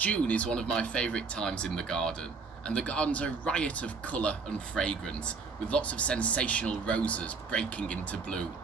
June is one of my favourite times in the garden, and the garden's a riot of colour and fragrance, with lots of sensational roses breaking into bloom.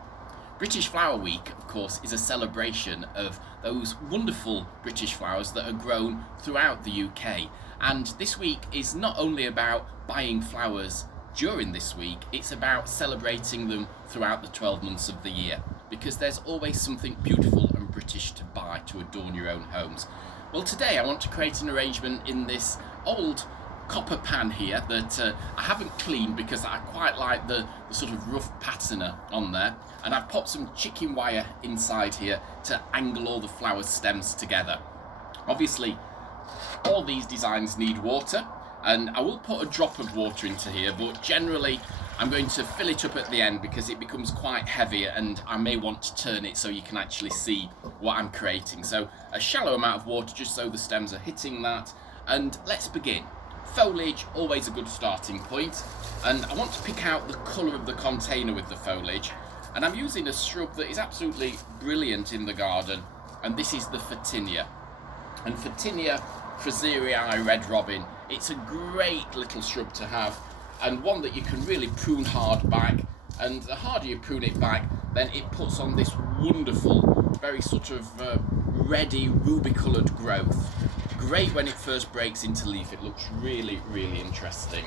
British Flower Week, of course, is a celebration of those wonderful British flowers that are grown throughout the UK. And this week is not only about buying flowers during this week, it's about celebrating them throughout the 12 months of the year, because there's always something beautiful and British to buy to adorn your own homes. Well, today I want to create an arrangement in this old copper pan here that I haven't cleaned because I quite like the sort of rough patina on there, and I've popped some chicken wire inside here to angle all the flower stems together. Obviously all these designs need water, and I will put a drop of water into here, but generally I'm going to fill it up at the end because it becomes quite heavy and I may want to turn it so you can actually see what I'm creating. So a shallow amount of water just so the stems are hitting that, and let's begin. Foliage, always a good starting point, and I want to pick out the colour of the container with the foliage, and I'm using a shrub that is absolutely brilliant in the garden, and this is the Photinia. And Photinia fraserii red robin, it's a great little shrub to have, and one that you can really prune hard back, and the harder you prune it back, then it puts on this wonderful, very sort of reddy, ruby coloured growth. Great when it first breaks into leaf, it looks really, really interesting.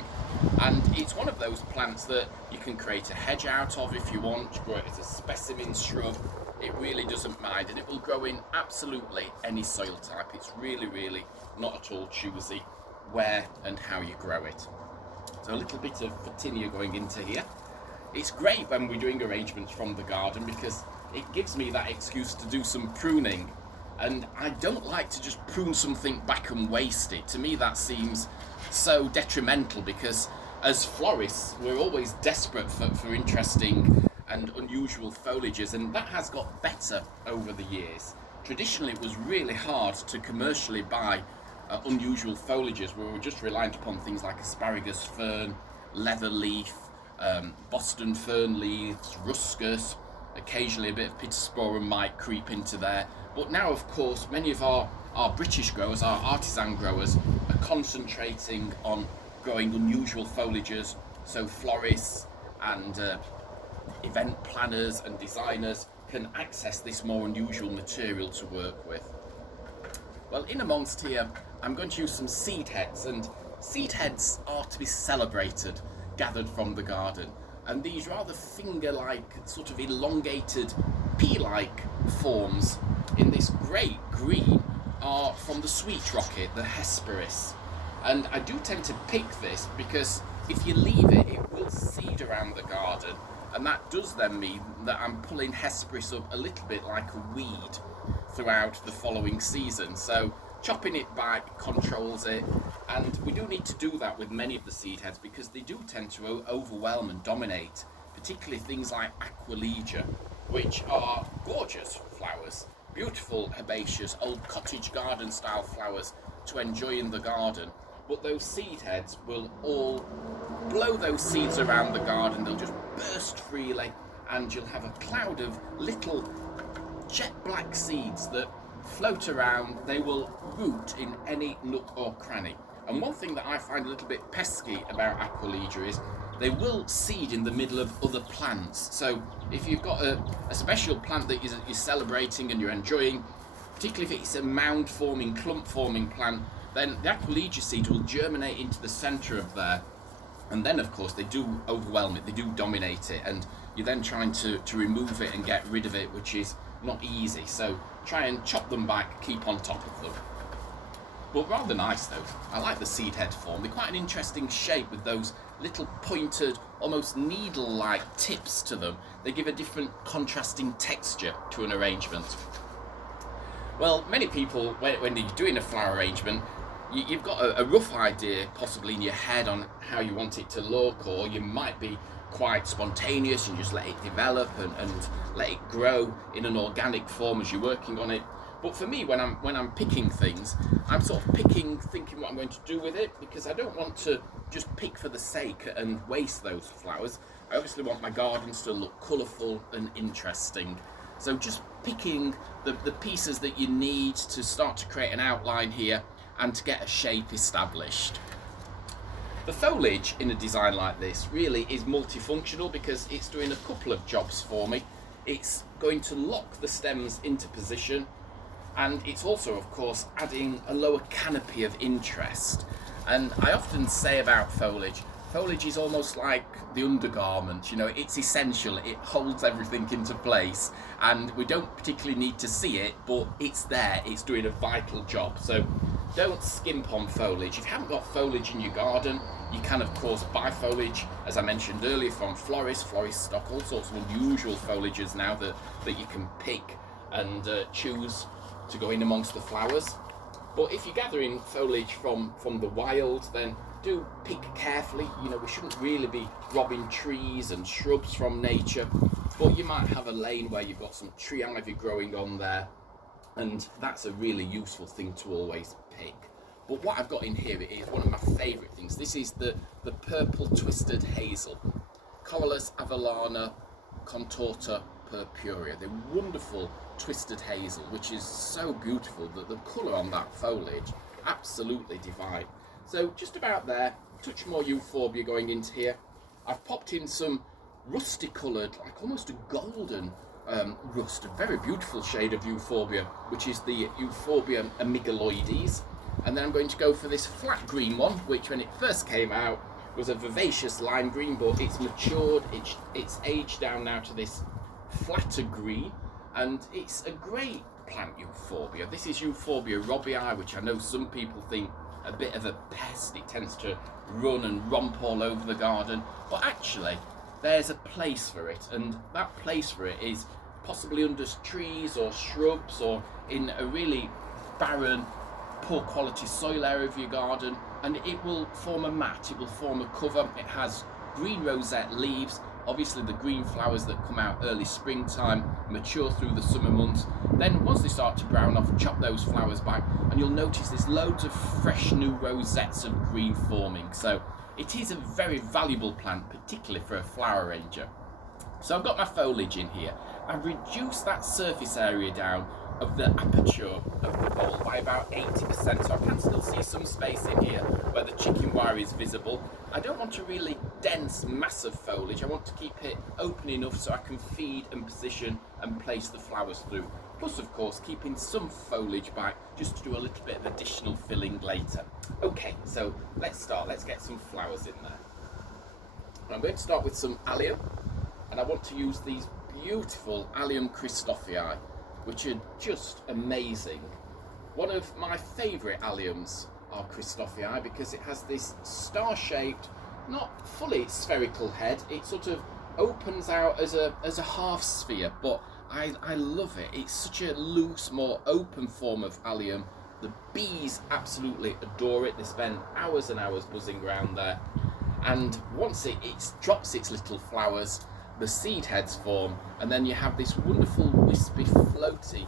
And it's one of those plants that you can create a hedge out of if you want, grow it as a specimen shrub. It really doesn't mind, and it will grow in absolutely any soil type. It's really, really not at all choosy where and how you grow it. So a little bit of Photinia going into here. It's great when we're doing arrangements from the garden because it gives me that excuse to do some pruning. And I don't like to just prune something back and waste it. To me that seems so detrimental, because as florists we're always desperate for interesting and unusual foliages, and that has got better over the years. Traditionally it was really hard to commercially buy unusual foliages. We were just reliant upon things like asparagus fern, leather leaf, Boston fern leaves, ruscus. Occasionally a bit of pittosporum might creep into there. But now, of course, many of our British growers, our artisan growers, are concentrating on growing unusual foliages. So florists and event planners and designers can access this more unusual material to work with. Well, in amongst here, I'm going to use some seed heads, and seed heads are to be celebrated, gathered from the garden. And these rather finger-like, sort of elongated, pea-like forms in this great green are from the sweet rocket, the Hesperis. And I do tend to pick this because if you leave it, it will seed around the garden, and that does then mean that I'm pulling Hesperis up a little bit like a weed throughout the following season. So chopping it back controls it, and we do need to do that with many of the seed heads because they do tend to overwhelm and dominate, particularly things like Aquilegia, which are gorgeous flowers, beautiful herbaceous, old cottage garden style flowers to enjoy in the garden. But those seed heads will all blow those seeds around the garden, they'll just burst freely, and you'll have a cloud of little jet black seeds that float around. They will root in any nook or cranny. And one thing that I find a little bit pesky about Aquilegia is they will seed in the middle of other plants. So if you've got a special plant that you're celebrating and you're enjoying, particularly if it's a mound forming, clump forming plant, then the Aquilegia seed will germinate into the centre of there. And then of course they do overwhelm it, they do dominate it, and you're then trying to remove it and get rid of it, which is not easy. So try and chop them back, keep on top of them. But rather nice though. I like the seed head form. They're quite an interesting shape with those little pointed, almost needle-like tips to them. They give a different contrasting texture to an arrangement. Well, many people, when you're doing a flower arrangement, you've got a rough idea possibly in your head on how you want it to look, or you might be quite spontaneous and just let it develop and let it grow in an organic form as you're working on it. But for me, when I'm picking things, I'm sort of thinking what I'm going to do with it, because I don't want to just pick for the sake and waste those flowers. I obviously want my gardens to look colourful and interesting. So just picking the pieces that you need to start to create an outline here, and to get a shape established. The foliage in a design like this really is multifunctional because it's doing a couple of jobs for me. It's going to lock the stems into position, and it's also, of course, adding a lower canopy of interest. And I often say about foliage is almost like the undergarment, you know, it's essential, it holds everything into place, and we don't particularly need to see it, but it's there, it's doing a vital job. So don't skimp on foliage. If you haven't got foliage in your garden, you can of course buy foliage, as I mentioned earlier, from florists. Florists stock all sorts of unusual foliages now that you can pick and choose to go in amongst the flowers. But if you're gathering foliage from the wild, then do pick carefully. You know, we shouldn't really be robbing trees and shrubs from nature, but you might have a lane where you've got some tree ivy growing on there, and that's a really useful thing to always pick. But what I've got in here is one of my favourite things. This is the purple twisted hazel, Corylus avellana contorta purpurea. They're wonderful twisted hazel, which is so beautiful that the colour on that foliage, absolutely divine. So just about there, touch more euphorbia going into here. I've popped in some rusty coloured, like almost a golden rust, a very beautiful shade of euphorbia, which is the Euphorbia amygaloides. And then I'm going to go for this flat green one, which when it first came out was a vivacious lime green, but it's matured, it's aged down now to this flatter green, and it's a great plant euphorbia. This is Euphorbia robbii, which I know some people think a bit of a pest. It tends to run and romp all over the garden, but actually there's a place for it, and that place for it is possibly under trees or shrubs or in a really barren, poor quality soil area of your garden, and it will form a mat, it will form a cover. It has green rosette leaves. Obviously the green flowers that come out early springtime mature through the summer months. Then once they start to brown off, chop those flowers back, and you'll notice there's loads of fresh new rosettes of green forming. So it is a very valuable plant, particularly for a flower arranger. So I've got my foliage in here. I've reduced that surface area down of the aperture of the bowl by about 80%, so I can still see some space in here where the chicken wire is visible. I don't want a really dense, massive foliage. I want to keep it open enough so I can feed and position and place the flowers through. Plus, of course, keeping some foliage back just to do a little bit of additional filling later. Okay, so let's start. Let's get some flowers in there. I'm going to start with some allium, and I want to use these beautiful Allium Christophii, which are just amazing. One of my favourite alliums are Christophii because it has this star-shaped, not fully spherical head. It sort of opens out as a half sphere, but I love it. It's such a loose, more open form of allium. The bees absolutely adore it. They spend hours and hours buzzing around there. And once it drops its little flowers, the seed heads form, and then you have this wonderful wispy floaty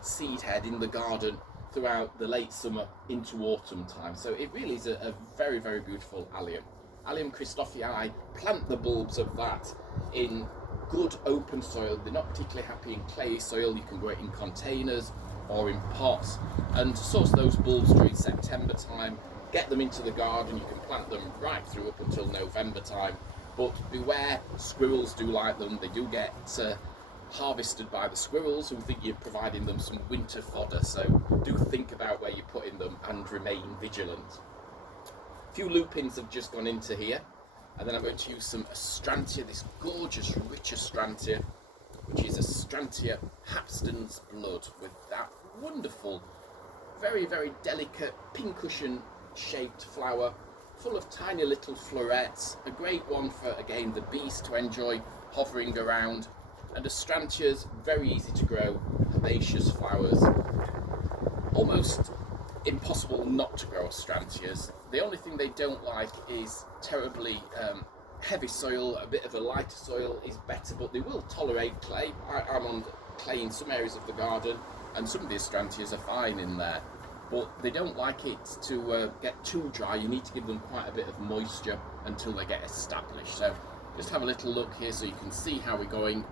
seed head in the garden throughout the late summer into autumn time. So it really is a very, very beautiful allium. Allium Christophii, plant the bulbs of that in good open soil. They're not particularly happy in clay soil. You can grow it in containers or in pots, and source those bulbs during September time. Get them into the garden. You can plant them right through up until November time. But beware, squirrels do like them. They do get harvested by the squirrels, who think you're providing them some winter fodder. So do think about where you're putting them and remain vigilant. A few lupins have just gone into here. And then I'm going to use some Astrantia, this gorgeous rich Astrantia, which is Astrantia Hapston's Blood, with that wonderful, very, very delicate pincushion shaped flower, full of tiny little florets. A great one for, again, the bees to enjoy hovering around. And Astrantias, very easy to grow, herbaceous flowers. Almost impossible not to grow Astrantias. The only thing they don't like is terribly heavy soil. A bit of a lighter soil is better, but they will tolerate clay. I'm on clay in some areas of the garden, and some of the Astrantias are fine in there. But they don't like it to get too dry. You need to give them quite a bit of moisture until they get established. So just have a little look here so you can see how we're going.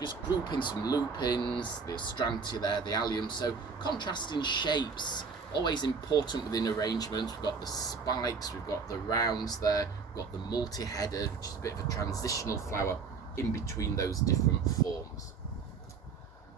Just grouping some lupins, the Astrantia there, the allium. So contrasting shapes Always important within arrangements. We've got the spikes, we've got the rounds there, we've got the multi-headed, which is a bit of a transitional flower in between those different forms.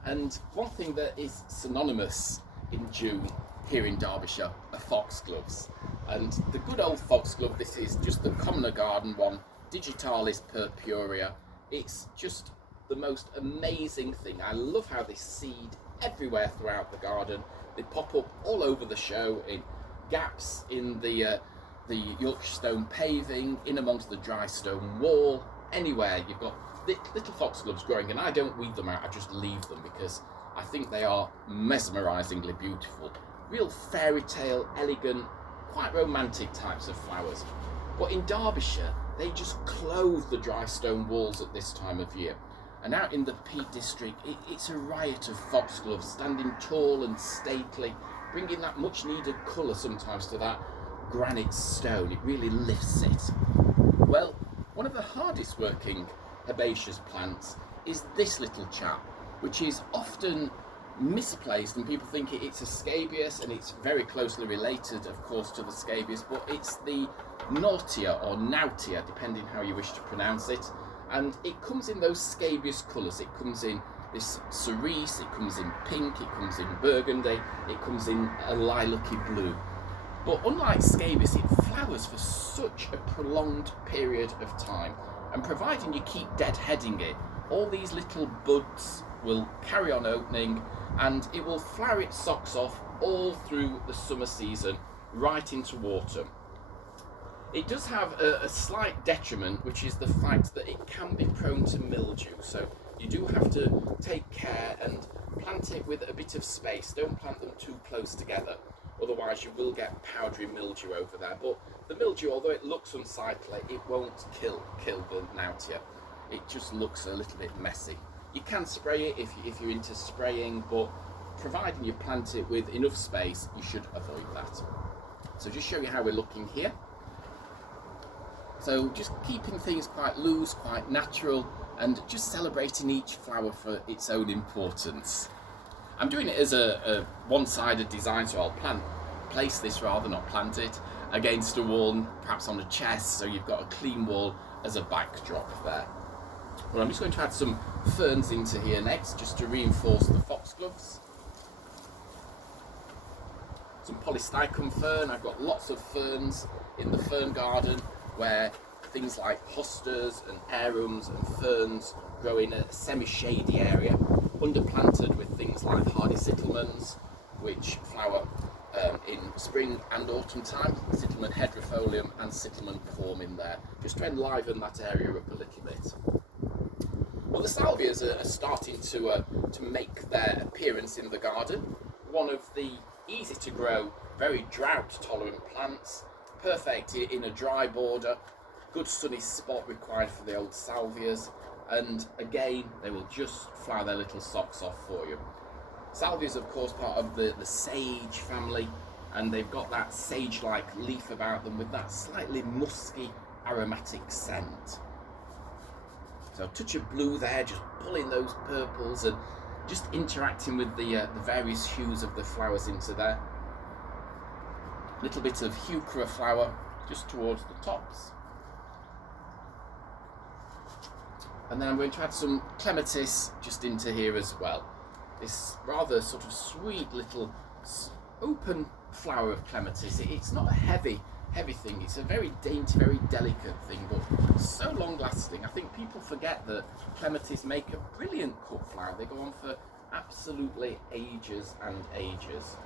And one thing that is synonymous in June here in Derbyshire are foxgloves. And the good old foxglove, this is just the commoner garden one, Digitalis purpurea. It's just the most amazing thing. I love how they seed everywhere throughout the garden. They pop up all over the show, in gaps in the Yorkshire stone paving, in amongst the dry stone wall, anywhere you've got little foxgloves growing. And I don't weed them out, I just leave them because I think they are mesmerisingly beautiful. Real fairy tale, elegant, quite romantic types of flowers. But in Derbyshire, they just clothe the dry stone walls at this time of year. And out in the Peak District, it's a riot of foxgloves, standing tall and stately, bringing that much needed colour sometimes to that granite stone. It really lifts it. Well, one of the hardest working herbaceous plants is this little chap, which is often misplaced, and people think it's a scabious, and it's very closely related, of course, to the scabious, but it's the nautia or nautia, depending how you wish to pronounce it. And it comes in those scabious colours. It comes in this cerise, it comes in pink, it comes in burgundy, it comes in a lilac-y blue. But unlike scabious, it flowers for such a prolonged period of time. And providing you keep deadheading it, all these little buds will carry on opening, and it will flower its socks off all through the summer season, right into autumn. It does have a slight detriment, which is the fact that it can be prone to mildew. So you do have to take care and plant it with a bit of space. Don't plant them too close together, otherwise you will get powdery mildew over there. But the mildew, although it looks unsightly, it won't kill the nautia. It just looks a little bit messy. You can spray it if you're into spraying, but providing you plant it with enough space, you should avoid that. So just show you how we're looking here. So just keeping things quite loose, quite natural, and just celebrating each flower for its own importance. I'm doing it as a one-sided design, so I'll place this rather, not plant it, against a wall, perhaps on a chest, so you've got a clean wall as a backdrop there. Well, I'm just going to add some ferns into here next, just to reinforce the foxgloves. Some polystyrene fern. I've got lots of ferns in the fern garden, where things like hostas and arums and ferns grow in a semi-shady area, underplanted with things like hardy sittlemans, which flower in spring and autumn time, Sittleman hedropholium and Sittleman corm in there, just to enliven that area up a little bit. Well, the salvias are starting to make their appearance in the garden. One of the easy to grow, very drought tolerant plants, perfect in a dry border, good sunny spot required for the old salvias, and again they will just flower their little socks off for you. Salvias, of course, part of the sage family, and they've got that sage-like leaf about them with that slightly musky aromatic scent. So a touch of blue there, just pulling those purples and just interacting with the various hues of the flowers into there. A little bit of heuchera flower just towards the tops. And then I'm going to add some clematis just into here as well. This rather sort of sweet little open flower of clematis. It's not a heavy thing. It's a very dainty, very delicate thing, but so long lasting. I think people forget that clematis make a brilliant cut flower. They go on for absolutely ages and ages.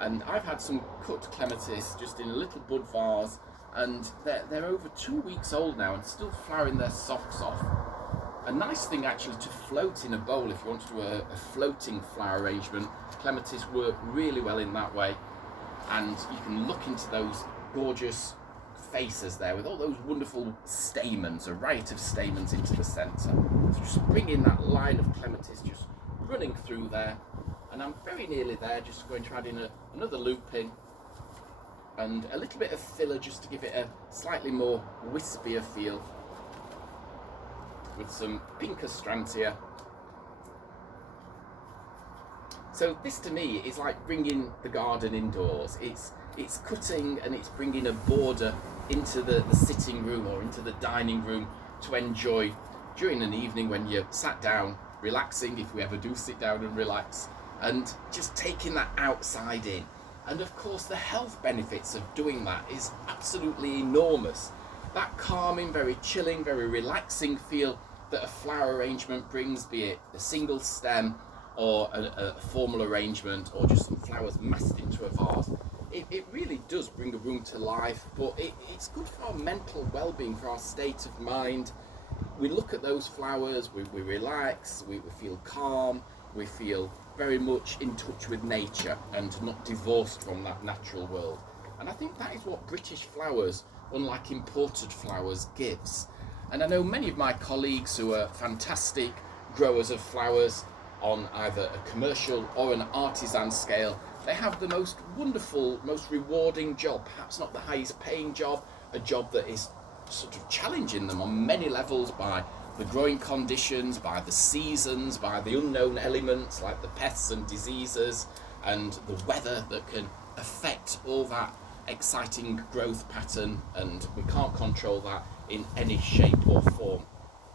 And I've had some cut clematis just in a little bud vase, and they're over 2 weeks old now and still flowering their socks off. A nice thing actually to float in a bowl if you want to do a floating flower arrangement. Clematis work really well in that way, and you can look into those gorgeous faces there with all those wonderful stamens, a riot of stamens into the centre. So just bring in that line of clematis just running through there, and I'm very nearly there, just going to add in another lupin and a little bit of filler just to give it a slightly more wispier feel, with some pink astrantia, So this to me is like bringing the garden indoors. It's cutting and it's bringing a border into the sitting room or into the dining room to enjoy during an evening when you're sat down relaxing, if we ever do sit down and relax, and just taking that outside in. And of course the health benefits of doing that is absolutely enormous. That calming, very chilling, very relaxing feel that a flower arrangement brings, be it a single stem or a formal arrangement or just some flowers massed into a vase, it really does bring a room to life. But it's good for our mental well-being, for our state of mind. We look at those flowers, we relax, we feel calm, we feel very much in touch with nature and not divorced from that natural world. And I think that is what British flowers, unlike imported flowers, gives. And I know many of my colleagues who are fantastic growers of flowers on either a commercial or an artisan scale. They have the most wonderful, most rewarding job, perhaps not the highest paying job, a job that is sort of challenging them on many levels by the growing conditions, by the seasons, by the unknown elements like the pests and diseases and the weather that can affect all that exciting growth pattern, and we can't control that in any shape or form.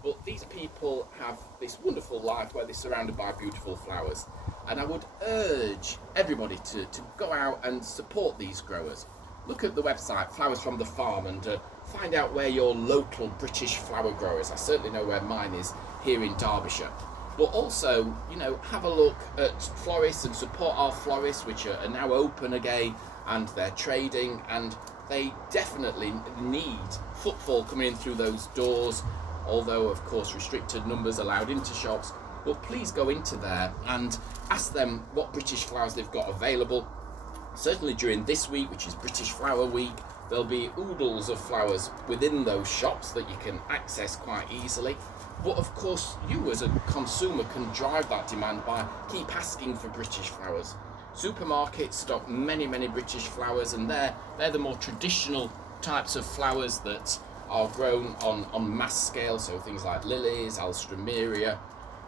But these people have this wonderful life where they're surrounded by beautiful flowers, and I would urge everybody to go out and support these growers. Look at the website Flowers from the Farm and find out where your local British flower grower is. I certainly know where mine is here in Derbyshire. But also, have a look at florists and support our florists, which are now open again and they're trading, and they definitely need footfall coming in through those doors, although of course restricted numbers allowed into shops. But please go into there and ask them what British flowers they've got available. Certainly during this week, which is British Flower Week, there'll be oodles of flowers within those shops that you can access quite easily. But of course, you as a consumer can drive that demand by keep asking for British flowers. Supermarkets stock many, many British flowers, and they're the more traditional types of flowers that are grown on mass scale, so things like lilies, alstroemeria,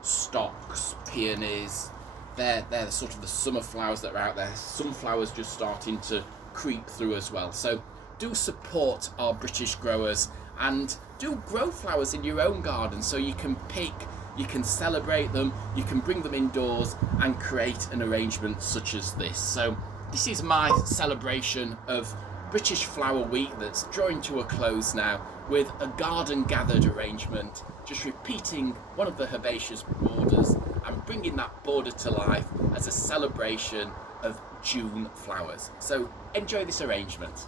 stocks, peonies. They're sort of the summer flowers that are out there. Sunflowers just starting to creep through as well. So do support our British growers and do grow flowers in your own garden so you can pick, you can celebrate them, you can bring them indoors and create an arrangement such as this. So this is my celebration of British Flower Week that's drawing to a close now with a garden gathered arrangement, just repeating one of the herbaceous borders and bringing that border to life as a celebration of June flowers. So enjoy this arrangement.